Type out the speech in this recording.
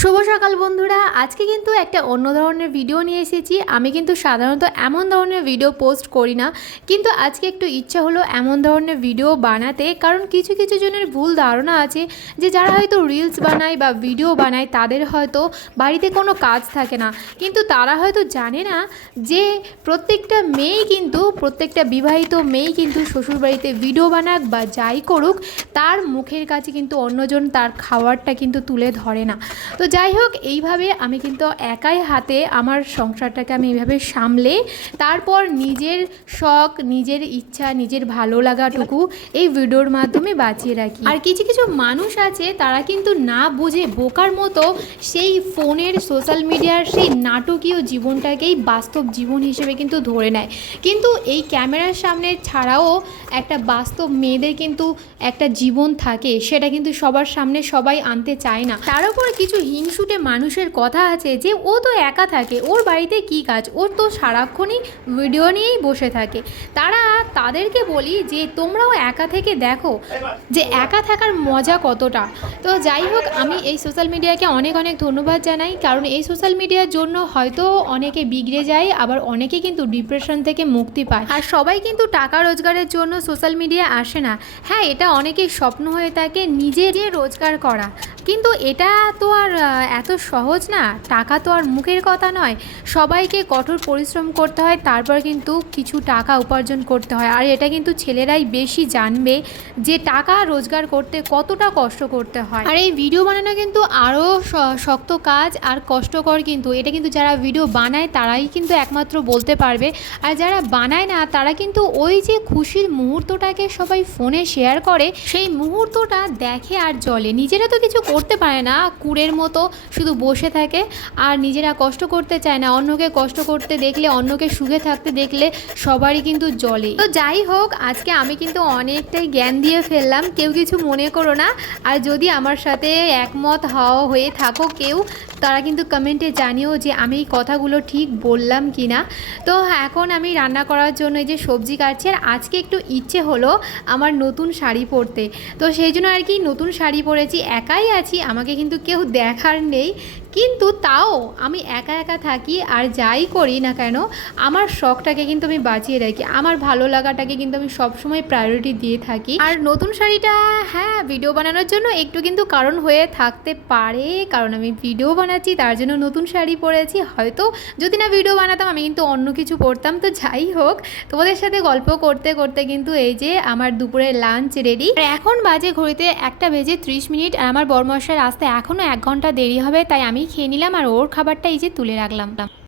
শুভ সকাল বন্ধুরা, আজকে কিন্তু একটা অন্য ধরনের ভিডিও নিয়ে এসেছি। আমি কিন্তু সাধারণত এমন ধরনের ভিডিও পোস্ট করি না, কিন্তু আজকে একটু ইচ্ছা হলো এমন ধরনের ভিডিও বানাতে। কারণ কিছু কিছু জনের ভুল ধারণা আছে যে যারা হয়তো রিলস বানায় বা ভিডিও বানায় তাদের হয়তো বাড়িতে কোনো কাজ থাকে না, কিন্তু তারা হয়তো জানে না যে প্রত্যেকটা বিবাহিত মেয়ে কিন্তু শ্বশুরবাড়িতে ভিডিও বানাক বা যাই করুক, তার মুখের কাছে কিন্তু অন্যজন তার খাবারটা কিন্তু তুলে ধরে না। তো যাই হোক, এইভাবে আমি কিন্তু একাই হাতে আমার সংসারটাকে আমি এইভাবে সামলে তারপর নিজের শখ, নিজের ইচ্ছা, নিজের ভালো লাগাটুকু এই ভিডিওর মাধ্যমে বাঁচিয়ে রাখি। আর কিছু কিছু মানুষ আছে তারা কিন্তু না বুঝে বোকার মতো সেই ফোনের সোশ্যাল মিডিয়ার সেই নাটকীয় জীবনটাকেই বাস্তব জীবন হিসেবে কিন্তু ধরে নেয়। কিন্তু এই ক্যামেরার সামনে ছাড়াও একটা বাস্তব মেয়েদের কিন্তু একটা জীবন থাকে, সেটা কিন্তু সবার সামনে সবাই আনতে চায় না। তার উপর কিছু হিংসুটে মানুষের কথা আছে যে ও তো একা থাকে, ওর বাড়িতে কি কাজ, ওর তো সারাক্ষণই ভিডিও নিয়েই বসে থাকে। তাদেরকে বলি যে তোমরাও একা থেকে দেখো যে একা থাকার মজা কতটা। তো যাই হোক, আমি এই সোশ্যাল মিডিয়াকে অনেক অনেক ধন্যবাদ জানাই, কারণ এই সোশ্যাল মিডিয়ার জন্য হয়তো অনেকে বিগড়ে যায়, আবার অনেকে কিন্তু ডিপ্রেশন থেকে মুক্তি পায়। আর সবাই কিন্তু টাকা রোজগারের জন্য সোশ্যাল মিডিয়া আসে না। হ্যাঁ, এটা অনেকের স্বপ্ন হয়ে থাকে নিজে রোজগার করা, কিন্তু এটা তো আর এত সহজ না। টাকা তো আর মুখের কথা নয়, সবাইকে কঠোর পরিশ্রম করতে হয়, তারপর কিন্তু কিছু টাকা উপার্জন করতে হয়। আর এটা কিন্তু ছেলেরাই বেশি জানবে যে টাকা রোজগার করতে কতটা কষ্ট করতে হয়। আর এই ভিডিও বানানো কিন্তু আরও শক্ত কাজ আর কষ্টকর, কিন্তু এটা কিন্তু যারা ভিডিও বানায় তারাই কিন্তু একমাত্র বলতে পারবে। আর যারা বানায় না তারা কিন্তু ওই যে খুশির মুহূর্তটাকে সবাই ফোনে শেয়ার করে, সেই মুহূর্তটা দেখে আর জ্বলে। নিজেরা তো কিছু করতে পারে না, কুড়ের মতো শুধু বসে থাকে আর নিজেরা কষ্ট করতে চায় না। অন্যকে কষ্ট করতে দেখলে, অন্যকে সুখে থাকতে দেখলে সবারই কিন্তু জ্বলে। তো যাই হোক, আজকে আমি কিন্তু অনেকটাই জ্ঞান দিয়ে ফেললাম, কেউ কিছু মনে করো না। আর যদি আমার সাথে একমত হয়ে থাকো কেউ, তারা কিন্তু কমেন্টে জানিও যে আমি এই কথাগুলো ঠিক বললাম কি না। তো এখন আমি রান্না করার জন্য এই যে সবজি কাটছি, আর আজকে একটু ইচ্ছে হলো আমার নতুন শাড়ি পরতে। তো সেই জন্য আর কি নতুন শাড়ি পরেছি, একাই আছি, আমাকে কিন্তু কেউ দেখার নেই, কিন্তু তাও আমি একা একা থাকি। আর যাই করি না কেন, আমার শখটাকে কিন্তু আমি বাঁচিয়ে রাখি, আমার ভালো লাগাটাকে কিন্তু আমি সবসময় প্রায়োরিটি দিয়ে থাকি। আর নতুন শাড়িটা, হ্যাঁ, ভিডিও বানানোর জন্য একটু কিন্তু কারণ হয়ে থাকতে পারে, কারণ আমি ভিডিও বানাচ্ছি তার জন্য নতুন শাড়ি পরেছি। হয়তো যদি না ভিডিও বানাতাম আমি কিন্তু অন্য কিছু পরতাম। তো যাই হোক, তোমাদের সাথে গল্প করতে করতে কিন্তু এই যে আমার দুপুরের লাঞ্চ রেডি। আর এখন বাজে ঘড়িতে 1:30, আর আমার বরমশাইয়ের আসতে এখনও 1 ঘন্টা দেরি হবে, তাই আমি খেয়ে নিলাম আর ওর খাবারটা এই যে তুলে রাখলাম।